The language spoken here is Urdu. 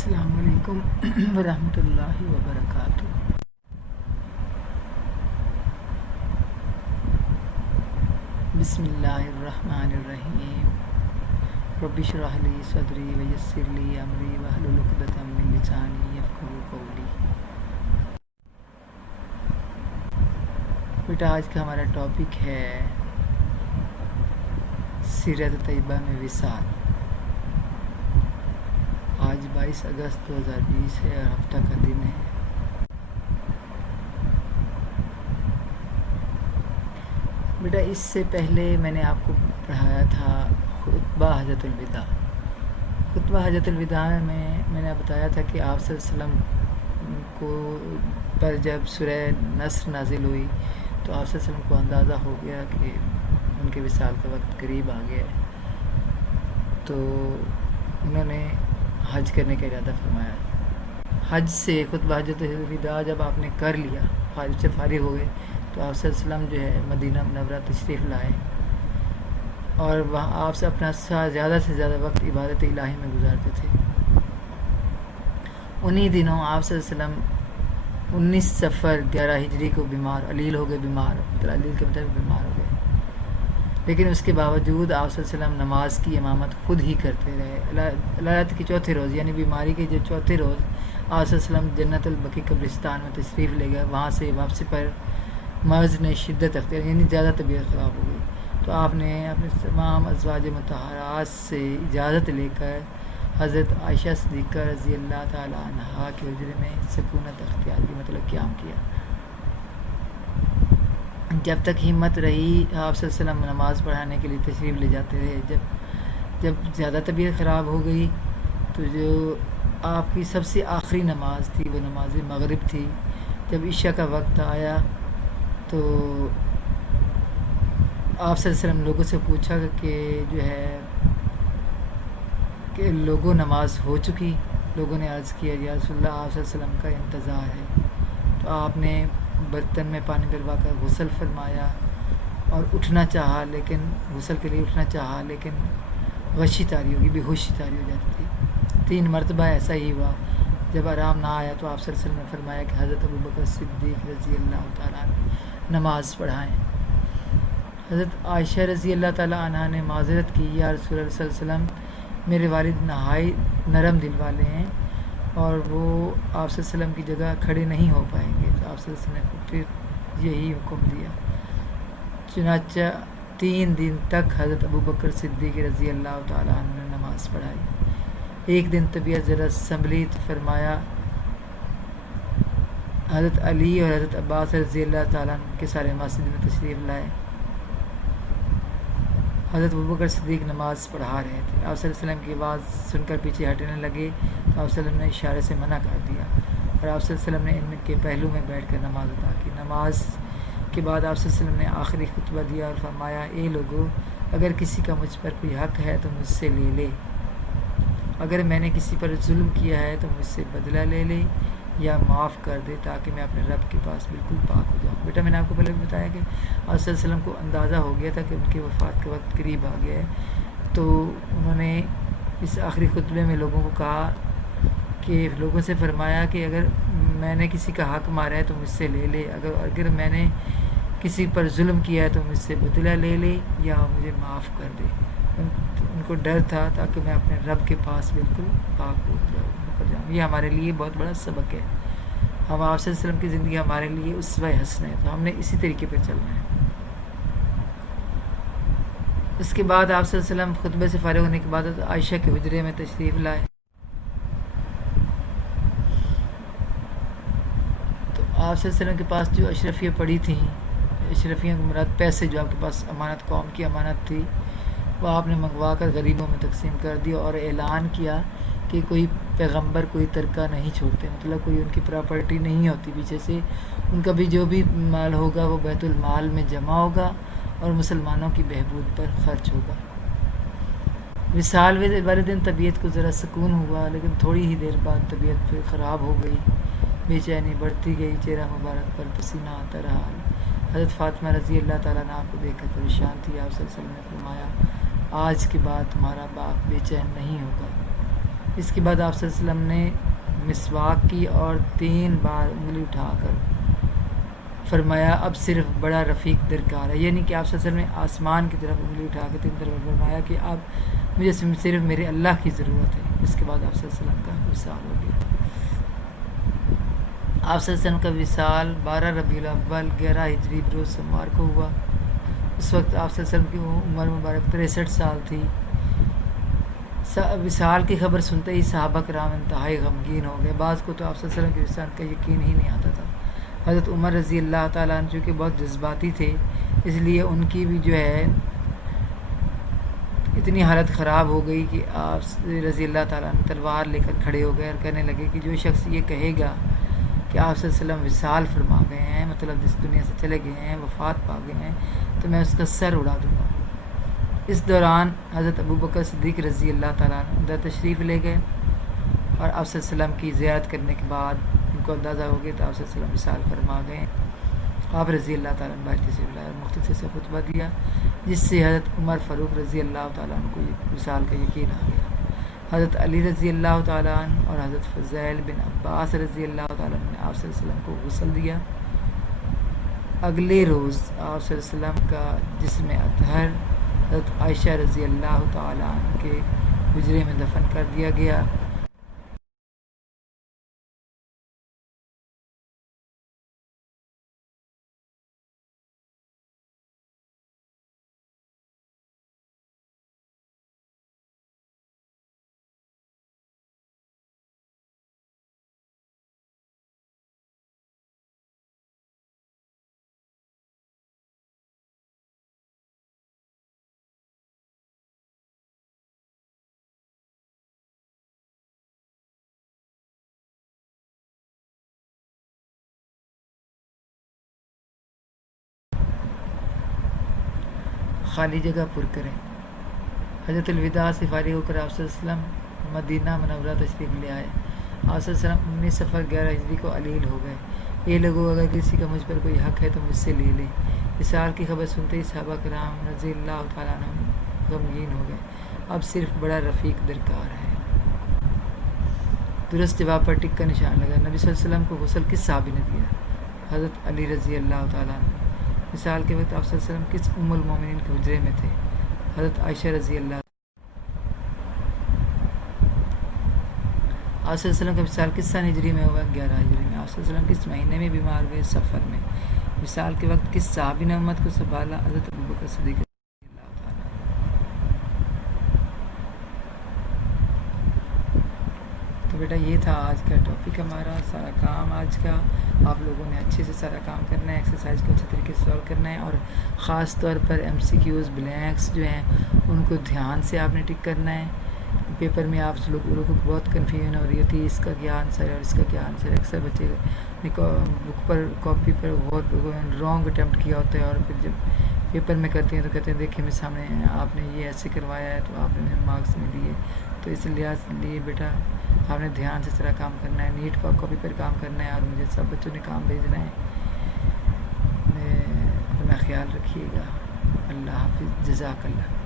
السلام علیکم ورحمۃ اللہ وبرکاتہ۔ بسم اللہ الرحمن الرحیم۔ رب اشرح لی صدری ویسر لی امری واحلل عقدۃ من لسانی یفقہوا قولی۔ بیٹا آج کا ہمارا ٹاپک ہے سیرت طیبہ میں وصال۔ آج 22 اگست 2020 ہے اور ہفتہ کا دن ہے۔ بیٹا اس سے پہلے میں نے آپ کو پڑھایا تھا خطبہ حجۃ الوداع۔ خطبہ حجۃ الوداع میں نے آپ بتایا تھا کہ آپ صلی اللہ علیہ وسلم کو پر جب سورہ نصر نازل ہوئی تو آپ صلی اللہ علیہ وسلم کو اندازہ ہو گیا کہ ان کے وصال کا وقت قریب آ گیا ہے، تو انہوں نے حج کرنے کا ارادہ فرمایا۔ حج سے خطبہ حجۃ الوداع جب آپ نے کر لیا، حج سے فارغ ہو گئے، تو آپ صلی اللہ علیہ وسلم جو ہے مدینہ منورہ تشریف لائے اور وہاں آپ سے اپنا زیادہ سے زیادہ وقت عبادت الہی میں گزارتے تھے۔ انہی دنوں آپ صلی اللہ علیہ وسلم 19 صفر 11 ہجری کو بیمار علیل ہو گئے، علیل کے مطابق بیمار ہو گئے، لیکن اس کے باوجود آپ صلی اللہ علیہ وسلم نماز کی امامت خود ہی کرتے رہے۔ لالت کی چوتھے روز یعنی بیماری کے جو چوتھے روز آپ صلی اللہ علیہ وسلم جنت البقیع قبرستان میں تشریف لے گئے۔ وہاں سے واپسی پر مرض نے شدت اختیار یعنی زیادہ طبیعت خراب ہو گئی، تو آپ نے اپنے تمام ازواج مطہرات سے اجازت لے کر حضرت عائشہ صدیقہ رضی اللہ تعالی عنہا کے حجرے میں سکونت اختیار کی، مطلب قیام کیا۔ جب تک ہمت رہی آپ صلی اللہ علیہ وسلم نماز پڑھانے کے لیے تشریف لے جاتے رہے۔ جب زیادہ طبیعت خراب ہو گئی تو جو آپ کی سب سے آخری نماز تھی وہ نماز مغرب تھی۔ جب عشاء کا وقت آیا تو آپ صلی اللہ علیہ وسلم لوگوں سے پوچھا کہ جو ہے کہ لوگوں نماز ہو چکی۔ لوگوں نے عرض کیا یا رسول اللہ آپ صلی اللہ علیہ وسلم کا انتظار ہے، تو آپ نے برتن میں پانی ڈلوا کر غسل فرمایا اور اٹھنا چاہا، لیکن غسل کے لیے اٹھنا چاہا لیکن غشی طاری ہوگی، بے ہوشی طاری ہو جاتی تھی۔ 3 مرتبہ ایسا ہی ہوا۔ جب آرام نہ آیا تو آپ صلی اللہ علیہ وسلم نے فرمایا کہ حضرت ابوبکر صدیق رضی اللہ تعالیٰ عنہ نماز پڑھائیں۔ حضرت عائشہ رضی اللہ تعالیٰ عنہ نے معذرت کی، یا رسول اللہ صلی اللہ علیہ وسلم میرے والد نہائی نرم دل والے ہیں اور وہ آپ صلی اللہ علیہ وسلم کی جگہ کھڑے نہیں ہو پائیں گے، تو آپ صلی اللہ علیہ وسلم نے پھر یہی حکم دیا۔ چنانچہ 3 دن تک حضرت ابوبکر صدیق رضی اللہ تعالیٰ عنہ نے نماز پڑھائی۔ ایک دن طبیعت ذرا سنبھلی تو فرمایا حضرت علی اور حضرت عباس رضی اللہ تعالیٰ عنہ کے سارے مسجد میں تشریف لائے۔ حضرت ابوبکر صدیق نماز پڑھا رہے تھے۔ آپ صلی اللہ علیہ وسلم کی آواز سن کر پیچھے ہٹنے لگے تو آپ صلی اللہ علیہ وسلم نے اشارے سے منع کر دیا اور آپ صلی اللہ علیہ وسلم نے ان کے پہلو میں بیٹھ کر نماز ادا کی۔ نماز کے بعد آپ صلی اللہ علیہ وسلم نے آخری خطبہ دیا اور فرمایا اے لوگو، اگر کسی کا مجھ پر کوئی حق ہے تو مجھ سے لے لے، اگر میں نے کسی پر ظلم کیا ہے تو مجھ سے بدلہ لے لے یا معاف کر دے، تاکہ میں اپنے رب کے پاس بالکل پاک ہو جاؤں۔ بیٹا میں نے آپ کو پہلے بھی بتایا کہ آپ صلی اللہ علیہ وسلم کو اندازہ ہو گیا تھا کہ ان کی وفات کا وقت قریب آ گیا ہے، تو انہوں نے اس آخری خطبے میں لوگوں کو کہا کہ لوگوں سے فرمایا کہ اگر میں نے کسی کا حق مارا ہے تو مجھ سے لے لے، اگر میں نے کسی پر ظلم کیا ہے تو مجھ سے بدلہ لے لے یا مجھے معاف کر دے۔ ان کو ڈر تھا تاکہ میں اپنے رب کے پاس بالکل پاک ہو جاؤں۔ یہ ہمارے لیے بہت بڑا سبق ہے۔ ہم آپ صلی اللہ علیہ وسلم کی زندگی ہمارے لیے اسوہ حسنہ ہے، تو ہم نے اسی طریقے پر چلنا ہے۔ اس کے بعد آپ صلی اللہ علیہ وسلم خطبے سے فارغ ہونے کے بعد عائشہ کے حجرے میں تشریف لائے، تو آپ صلی اللہ علیہ وسلم کے پاس جو اشرفیہ پڑی تھیں، اشرفیہ کو مراد پیسے جو آپ کے پاس امانت، قوم کی امانت تھی، وہ آپ نے منگوا کر غریبوں میں تقسیم کر دی اور اعلان کیا کہ کوئی پیغمبر کوئی ترکہ نہیں چھوڑتے، مطلب کوئی ان کی پراپرٹی نہیں ہوتی پیچھے سے، ان کا بھی جو بھی مال ہوگا وہ بیت المال میں جمع ہوگا اور مسلمانوں کی بہبود پر خرچ ہوگا۔ وصال والے دن طبیعت کو ذرا سکون ہوا، لیکن تھوڑی ہی دیر بعد طبیعت پھر خراب ہو گئی، بے چینی بڑھتی گئی، چہرہ مبارک پر پسینہ آتا رہا۔ حضرت فاطمہ رضی اللہ تعالیٰ عنہ آپ کو دیکھ کر پریشان تھی۔ آپ صلی اللہ علیہ وسلم نے فرمایا آج کے بعد تمہارا باپ بے چین نہیں ہوگا۔ اس کے بعد آپ صلی اللہ علیہ وسلم نے مسواک کی اور 3 بار انگلی اٹھا کر فرمایا اب صرف بڑا رفیق درکار ہے، یعنی کہ آپ صلی اللہ علیہ وسلم نے آسمان کی طرف انگلی اٹھا کے 3 دفعہ فرمایا کہ اب مجھے صرف میرے اللہ کی ضرورت ہے۔ اس کے بعد آپ صلی اللہ علیہ وسلم کا وصال ہو گیا۔ آپ صلی اللہ علیہ وسلم کا وصال 12 ربیع الاول 11 ہجری بروز سوموار کو ہوا۔ اس وقت آپ صلی اللہ علیہ وسلم کی عمر مبارک 63 سال تھی۔ وصال کی خبر سنتے ہی صحابہ کرام انتہائی غمگین ہو گئے۔ بعض کو تو آپ صلی اللہ علیہ وسلم کے وصال کا یقین ہی نہیں آتا تھا۔ حضرت عمر رضی اللہ تعالیٰ عنہ چونکہ بہت جذباتی تھے، اس لیے ان کی بھی جو ہے اتنی حالت خراب ہو گئی کہ آپ رضی اللہ تعالیٰ عنہ تلوار لے کر کھڑے ہو گئے اور کہنے لگے کہ جو شخص یہ کہے گا کہ آپ صلی اللہ علیہ وسلم وصال فرما گئے ہیں، مطلب جس دنیا سے چلے گئے ہیں، وفات پا گئے ہیں، تو میں اس کا سر اڑا دوں گا۔ اس دوران حضرت ابوبکر صدیق رضی اللہ تعالیٰ عنہ اندر تشریف لے گئے اور آپ صلی اللہ علیہ وسلم کی زیارت کرنے کے بعد ان کو اندازہ ہو گیا تو آپ صلی اللہ علیہ وسلم وصال فرما گئے۔ آپ رضی اللہ تعالیٰ عنہ باہر تشریف لائے اور مختصر سے خطبہ دیا، جس سے حضرت عمر فاروق رضی اللہ تعالیٰ عنہ کو وصال کا یقین آ گیا۔ حضرت علی رضی اللہ تعالیٰ عنہ اور حضرت فضیل بن عباس رضی اللہ تعالیٰ عنہ نے آپ صلی اللہ علیہ وسلم کو غسل دیا۔ اگلے روز آپ صلی اللہ علیہ وسلم کا جسم اطہر حضرت عائشہ رضی اللہ تعالیٰ عنہ کے حجرے میں دفن کر دیا گیا۔ خالی جگہ پر کریں۔ حضرت الوداع سے فارغ ہو کر آپ صلی اللہ علیہ وسلم مدینہ منورہ تشریف لے آئے۔ آپ صلی اللہ علیہ وسلم 19 صفر 11 ہجری کو علیل ہو گئے۔ یہ لوگوں اگر کسی کا مجھ پر کوئی حق ہے تو مجھ سے لے لیں۔ وصال کی خبر سنتے ہی صحابہ کرام رضی اللہ تعالیٰ عنہ غمگین ہو گئے۔ اب صرف بڑا رفیق درکار ہے۔ درست جواب پر ٹک کا نشان لگا۔ نبی صلی اللہ علیہ وسلم کو غسل کس صحابی نے دیا؟ حضرت علی رضی اللہ تعالیٰ عنہ۔ وصال کے وقت آپ صلی اللہ علیہ وسلم کس ام المومنین کے حجرے میں تھے؟ حضرت عائشہ رضی اللہ۔ آپ صلی اللہ علیہ وسلم کا وصال کس سن ہجری میں ہوا؟ 11 ہجری میں۔ آپ صلی اللہ علیہ وسلم کس مہینے میں بیمار ہوئے؟ سفر میں۔ وصال کے وقت کس صحابی نے امت کو سنبھالا؟ حضرت ابوبکر صدیق رضی اللہ تعالیٰ۔ تو بیٹا یہ تھا آج کا ٹاپک ہمارا، سارا کام آج کا آپ لوگوں نے اچھے سے سارا کام کرنا ہے، ایکسرسائز کو اچھے طریقے سے سالو کرنا ہے، اور خاص طور پر MCQs بلینکس جو ہیں ان کو دھیان سے آپ نے ٹک کرنا ہے۔ پیپر میں آپ لوگوں کو بہت کنفیوژن ہو رہی ہوتی ہے، اس کا کیا آنسر ہے اور اس کا کیا آنسر ہے۔ اکثر بچے بک پر کاپی پر بہت لوگوں نے رانگ اٹیمپٹ کیا ہوتا ہے، اور پھر جب پیپر میں کرتے ہیں تو کہتے ہیں دیکھیں میں سامنے آپ نے یہ ایسے کروایا ہے تو آپ نے مارکس نہیں دیے۔ تو اس لیے بیٹا آپ نے دھیان سے سارا کام کرنا ہے، نیٹ کا کاپی پر کام کرنا ہے، اور مجھے سب بچوں نے کام بھیجنا ہے۔ اپنا خیال رکھیے گا۔ اللہ حافظ، جزاک اللہ۔